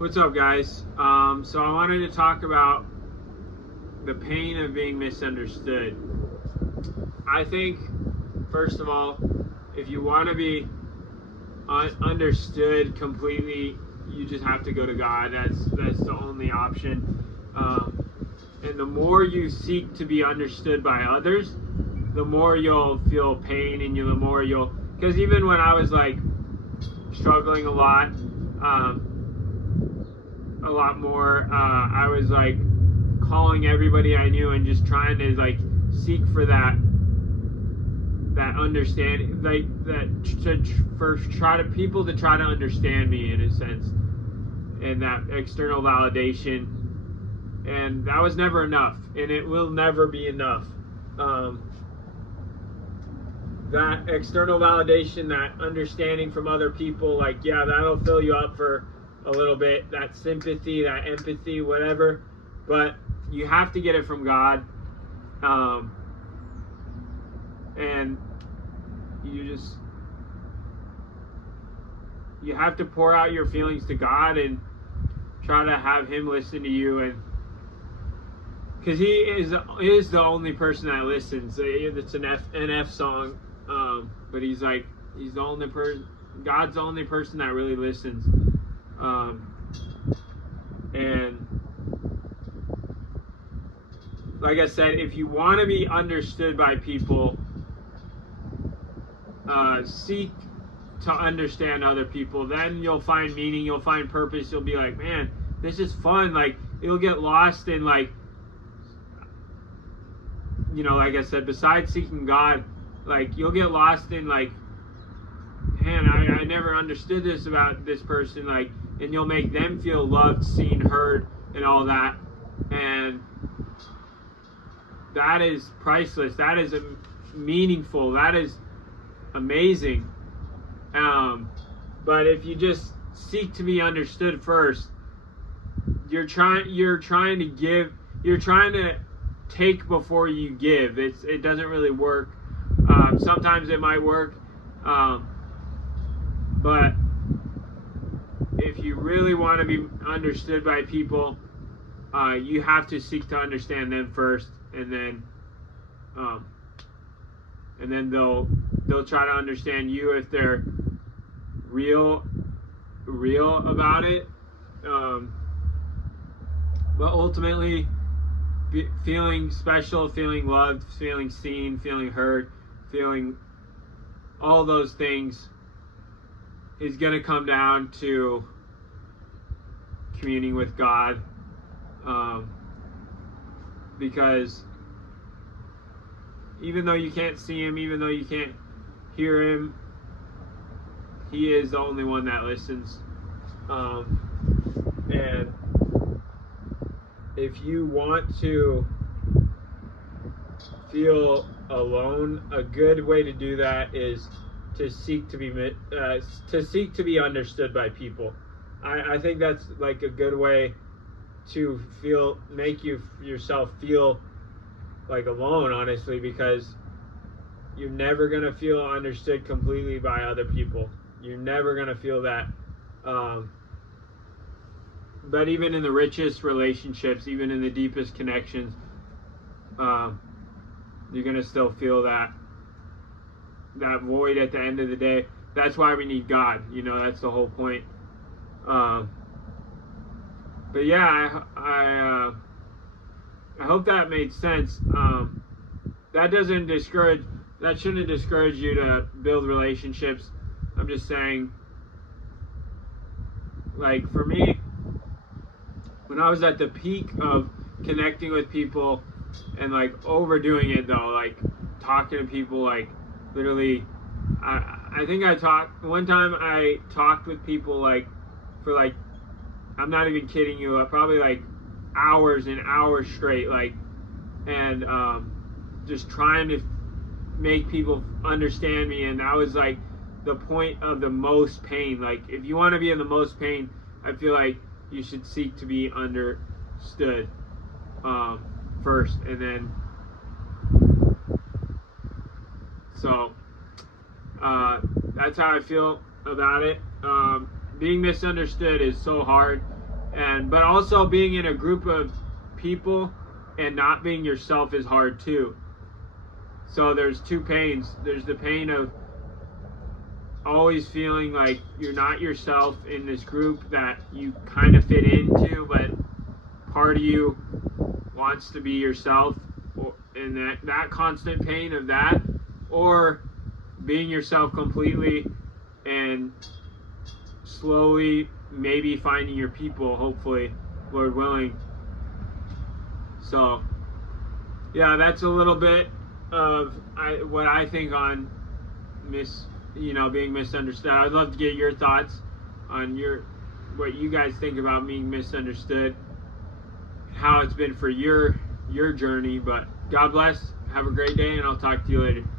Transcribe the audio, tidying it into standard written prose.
What's up, guys? So I wanted to talk about the pain of being misunderstood. I think, first of all, if you want to be understood completely, you just have to go to God. That's the only option. And the more you seek to be understood by others, the more you'll feel pain, and the more you'll. Because even when I was like struggling a lot more, I was like calling everybody I knew and just trying to like seek for that understanding, like people to try to understand me in a sense, and that external validation, and that was never enough, and it will never be enough. That external validation, that understanding from other people, like, yeah, that'll fill you up for a little bit, that sympathy, that empathy, whatever, but you have to get it from God. And you have to pour out your feelings to God and try to have Him listen to you, and because He is the only person that listens. It's an F song, but He's the only person. God's the only person that really listens. And like I said, if you want to be understood by people, seek to understand other people. Then you'll find meaning, you'll find purpose. You'll be like, man, this is fun. Like, you'll get lost in, like, like I said, besides seeking God, like, you'll get lost in, like, man, I never understood this about this person, like, and you'll make them feel loved, seen, heard, and all that. And that is priceless. That is meaningful. That is amazing. But if you just seek to be understood first, you're trying to take before you give. It doesn't really work. Sometimes it might work, but if you really want to be understood by people, you have to seek to understand them first, and then they'll try to understand you if they're real about it. But ultimately, feeling special, feeling loved, feeling seen, feeling heard, feeling all those things is going to come down to communing with God, because even though you can't see Him, even though you can't hear Him, He is the only one that listens. And if you want to feel alone, a good way to do that is to seek to be understood by people. I think that's like a good way to make yourself feel like alone, honestly, because you're never gonna feel understood completely by other people. You're never gonna feel that. But even in the richest relationships, even in the deepest connections, you're gonna still feel that void at the end of the day. That's why we need God. That's the whole point. But yeah, I hope that made sense. That shouldn't discourage you to build relationships. I'm just saying, like, for me, when I was at the peak of connecting with people and like overdoing it though, like talking to people, like literally, I think one time I talked with people like for like, I'm not even kidding you, probably like hours and hours straight, like, and just trying to make people understand me, and that was like the point of the most pain. Like, if you want to be in the most pain, I feel like you should seek to be understood first, and then so that's how I feel about it. Being misunderstood is so hard, but also being in a group of people and not being yourself is hard too. So there's two pains. There's the pain of always feeling like you're not yourself in this group that you kind of fit into, but part of you wants to be yourself, and that constant pain of that, or being yourself completely and slowly maybe finding your people, hopefully, Lord willing. So yeah, that's a little bit of what I think on being misunderstood. I'd love to get your thoughts on what you guys think about being misunderstood, how it's been for your journey. But God bless. Have a great day, and I'll talk to you later.